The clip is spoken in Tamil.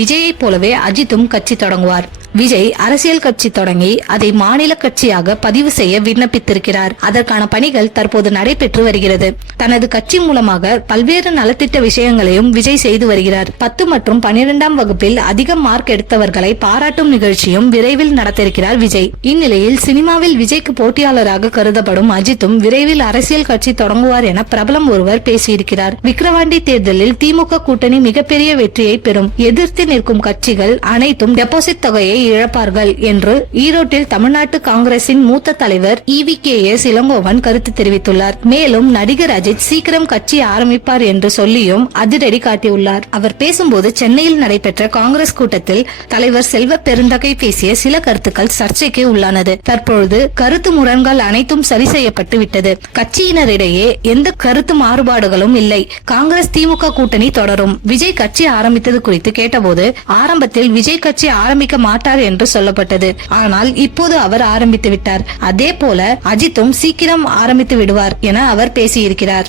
விஜயை போலவே அஜித்தும் கட்சி தொடங்குவார். விஜய் அரசியல் கட்சி தொடங்கி அதை மாநில கட்சியாக பதிவு செய்ய விண்ணப்பித்திருக்கிறார். அதற்கான பணிகள் தற்போது நடைபெற்று வருகிறது. தனது கட்சி மூலமாக பல்வேறு நலத்திட்ட விஷயங்களையும் விஜய் செய்து வருகிறார். 10 மற்றும் 12ஆம் வகுப்பில் அதிக மார்க் எடுத்தவர்களை பாராட்டும் நிகழ்ச்சியும் விரைவில் நடத்திருக்கிறார் விஜய். இந்நிலையில் சினிமாவில் விஜய்க்கு போட்டியாளராக கருதப்படும் அஜித்தும் விரைவில் அரசியல் கட்சி தொடங்குவார் என பிரபலம் ஒருவர் பேசியிருக்கிறார். விக்கிரவாண்டி தேர்தலில் திமுக கூட்டணி மிகப்பெரிய வெற்றியை பெறும். எதிர்த்து நிற்கும் கட்சிகள் அனைத்தும் டெபாசிட் தொகையை இழப்பார்கள் என்று ஈரோட்டில் தமிழ்நாட்டு காங்கிரசின் மூத்த தலைவர் EVKS இளங்கோவன் கருத்து தெரிவித்துள்ளார். மேலும் நடிகர் அஜித் சீக்கிரம் கட்சி ஆரம்பிப்பார் என்று சொல்லியும் அதிரடி காட்டியுள்ளார். அவர் பேசும்போது சென்னையில் நடைபெற்ற காங்கிரஸ் கூட்டத்தில் தலைவர் செல்வ பெருந்தகை பேசிய சில கருத்துக்கள் சர்ச்சைக்கு உள்ளானது. தற்பொழுது கருத்து முரண்கள் அனைத்தும் சரி செய்யப்பட்டு விட்டது. கட்சியினரிடையே எந்த கருத்து மாறுபாடுகளும் இல்லை. காங்கிரஸ் திமுக கூட்டணி தொடரும். விஜய் கட்சி ஆரம்பித்தது குறித்து கேட்டபோது ஆரம்பத்தில் விஜய் கட்சி ஆரம்பிக்க மாட்டார் என்று சொல்லப்பட்டது. ஆனால் இப்போது அவர் ஆரம்பித்து விட்டார். அதே போல அஜித்தும் சீக்கிரம் ஆரம்பித்து விடுவார் என அவர் பேசியிருக்கிறார்.